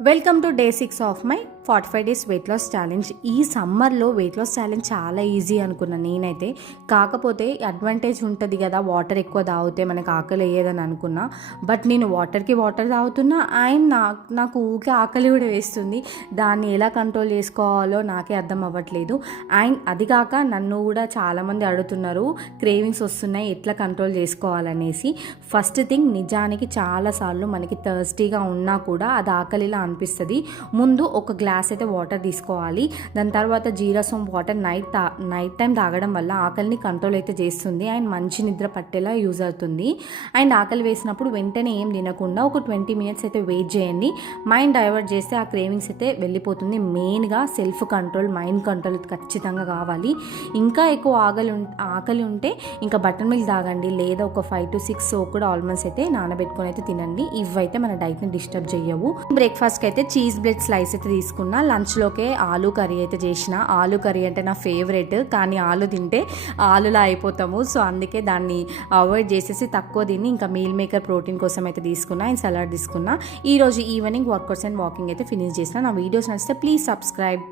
Welcome to day 6 of my 45 days weight loss challenge. ఈ సమ్మర్లో weight loss challenge చాలా easy అనుకున్నాను నేనైతే. కాకపోతే అడ్వాంటేజ్ ఉంటుంది కదా, వాటర్ ఎక్కువ తాగితే మనకు ఆకలి వేయదని అనుకున్నా. బట్ నేను వాటర్ తాగుతున్నా అండ్ నాకు ఊకే ఆకలి కూడా వేస్తుంది. దాన్ని ఎలా కంట్రోల్ చేసుకోవాలో నాకే అర్థం అవ్వట్లేదు. అండ్ అది కాక నన్ను కూడా చాలామంది అడుగుతున్నారు, క్రేవింగ్స్ వస్తున్నాయి ఎట్లా కంట్రోల్ చేసుకోవాలనేసి. ఫస్ట్ థింగ్, నిజానికి చాలాసార్లు మనకి థర్స్టీగా ఉన్నా కూడా అది ఆకలిలా అనిపిస్తుంది. ముందు ఒక గ్లాస్ అయితే వాటర్ తీసుకోవాలి. దాని తర్వాత జీరా సోంపు వాటర్ నైట్ టైం తాగడం వల్ల ఆకలిని కంట్రోల్ అయితే చేస్తుంది అండ్ మంచి నిద్ర పట్టేలా యూజ్ అవుతుంది. అండ్ ఆకలి వేసినప్పుడు వెంటనే ఏం తినకుండా ఒక 20 మినిట్స్ అయితే వెయిట్ చేయండి. మైండ్ డైవర్ట్ చేస్తే ఆ క్రేవింగ్స్ అయితే వెళ్ళిపోతుంది. మెయిన్గా సెల్ఫ్ కంట్రోల్, మైండ్ కంట్రోల్ ఖచ్చితంగా కావాలి. ఇంకా ఎక్కువ ఆకలి ఉంటే ఇంకా బటర్ మిల్క్ తాగండి, లేదా ఒక 5 to 6 కూడా ఆల్మండ్స్ అయితే నానబెట్టుకొని అయితే తినండి. ఇవైతే మన డైట్ని డిస్టర్బ్ చేయవు. బ్రేక్ఫాస్ట్కి అయితే చీజ్ బ్రెడ్ స్లైస్ అయితే తీసుకున్నా. లంచ్లోకే ఆలూ కర్రీ అయితే చేసిన. ఆలూ కర్రీ అంటే నా ఫేవరెట్, కానీ ఆలు తింటే ఆలులా అయిపోతాము. సో అందుకే దాన్ని అవాయిడ్ చేసేసి తక్కువ తిని ఇంకా మీల్ మేకర్ ప్రోటీన్ కోసం అయితే తీసుకున్నా అండ్ సలాడ్ తీసుకున్నా. ఈరోజు ఈవినింగ్ వర్కౌట్స్ అండ్ వాకింగ్ అయితే ఫినిష్ చేసిన. నా వీడియోస్ నచ్చితే ప్లీజ్ సబ్స్క్రైబ్.